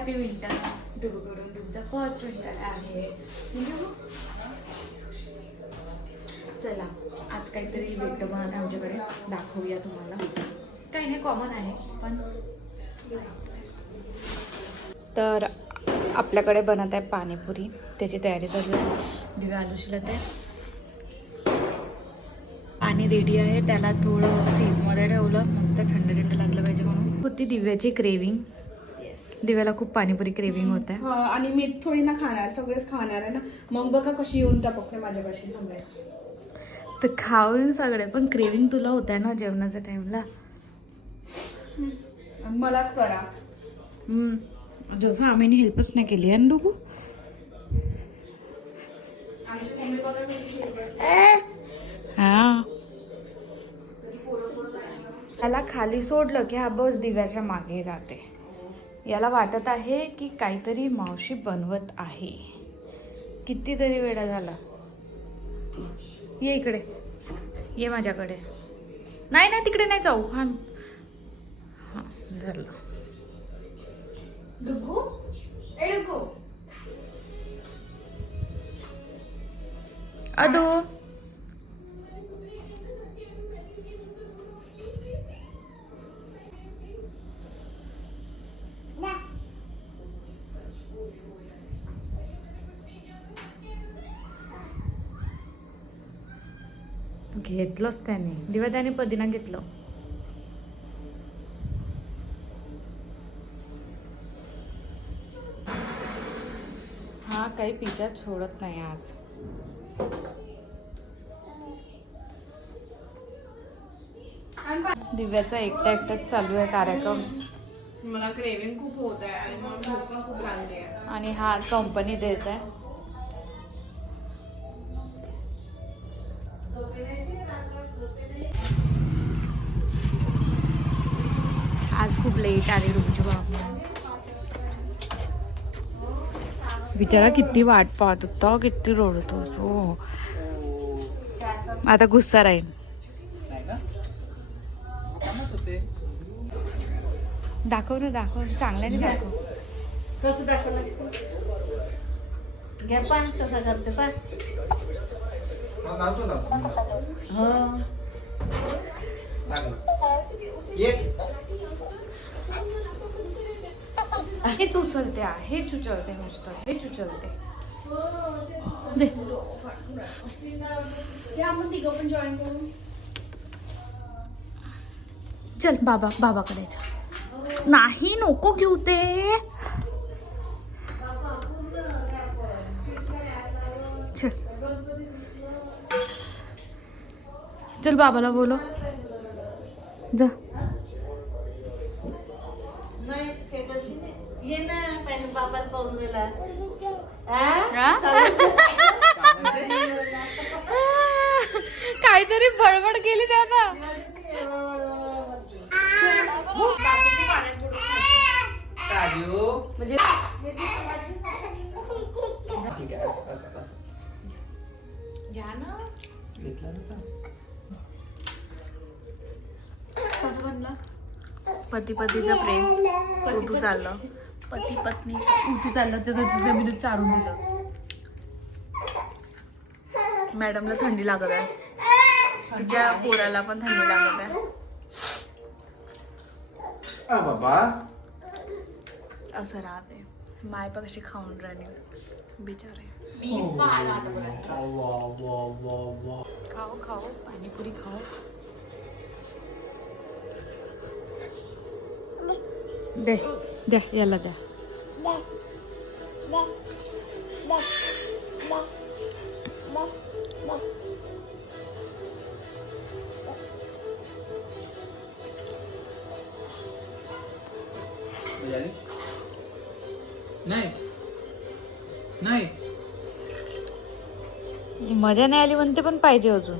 Happy winter डुबूकडून. तुमचा first winter आहे. चला आज काहीतरी वेगळं बनवत आहे आमच्याकडे, दाखवूया तुम्हाला. काही नाही, कॉमन आहे पण. तर आपल्याकडे बनत आहे पाणीपुरी, त्याची तयारी चालू आहे. दिव्या आलूशीला ते पाणी रेडी आहे, त्याला थोडं फ्रीजमध्ये ठेवलं, मस्त थंड थंड लागलं पाहिजे म्हणून. होती दिव्याची क्रेविंग. दिव्याला खूप पाणीपुरी क्रेविंग होत आहे. आणि मी थोडी ना खाणार, सगळेच खाणार आहे ना. मग बघा कशी येऊन टपकते माझ्यापाशी सगळे. तर खाऊन सगळे, पण क्रेविंग तुला होत आहे ना जेवणाच्या टाइमला. मलाच करा. जसं आम्ही हेल्पच नाही केली आहे ना डुबू. हा, त्याला खाली सोडलं की हा बस दिव्याच्या मागे जाते. याला वाटत आहे की काहीतरी मावशी बनवत आहे. कितीतरी वेळा झाला. ये इकडे, ये माझ्याकडे. नाही नाही तिकडे नाही जाऊ. हा हा झालं. डुगू ए डुगू अदू घेतलंच त्याने. दिव्या त्याने पदिना घेतलं. हा काही पिझ्झा सोडत नाही आज. दिव्याचा एकटा एकटाच चालू आहे कार्यक्रम. मला क्रेविंग खूप होत आहे आणि मला भूक पण खूप लागली आहे. आणि हा कंपनी देत आहे. आज खूप लेट आले रुमची बाबा. बिचारा किती वाट पाहत होता, किती रडत होतो. आता गुस्सा राहील. दाखव ना, दाखव चांगल्याने दाखव. कसं दाखवलं घ्या पण कसं करते पण. हेच उचलते, हेच उचलते, नुसतं हेच उचलते. दे. आपण तिघं पण जॉईन करू. चल बाबाकडे जा. नाही नको घेऊ ते. चल चल बाबाला बोलो जा. नाही ये ना पहिले बाबाला पाहून गेला. काहीतरी बडबड केली त्यानं. म्हणजे घ्या ना. पती पतीचं प्रेम उतू चाललं. पती पत्नीचं उतू चाललं. ते दुसऱ्या बिंदूत चारून दिलं. मॅडमला थंडी लागत आहे, तिच्या पोराला पण थंडी लागत आहे. बाबा असं राहते. माय पण कशी खाऊन राहिली बिचारे. खाओ खाओ पाणीपुरी खाओ. दे द्या याला द्या. नाही नाही मजा नाही आली म्हणते, पण पाहिजे अजून.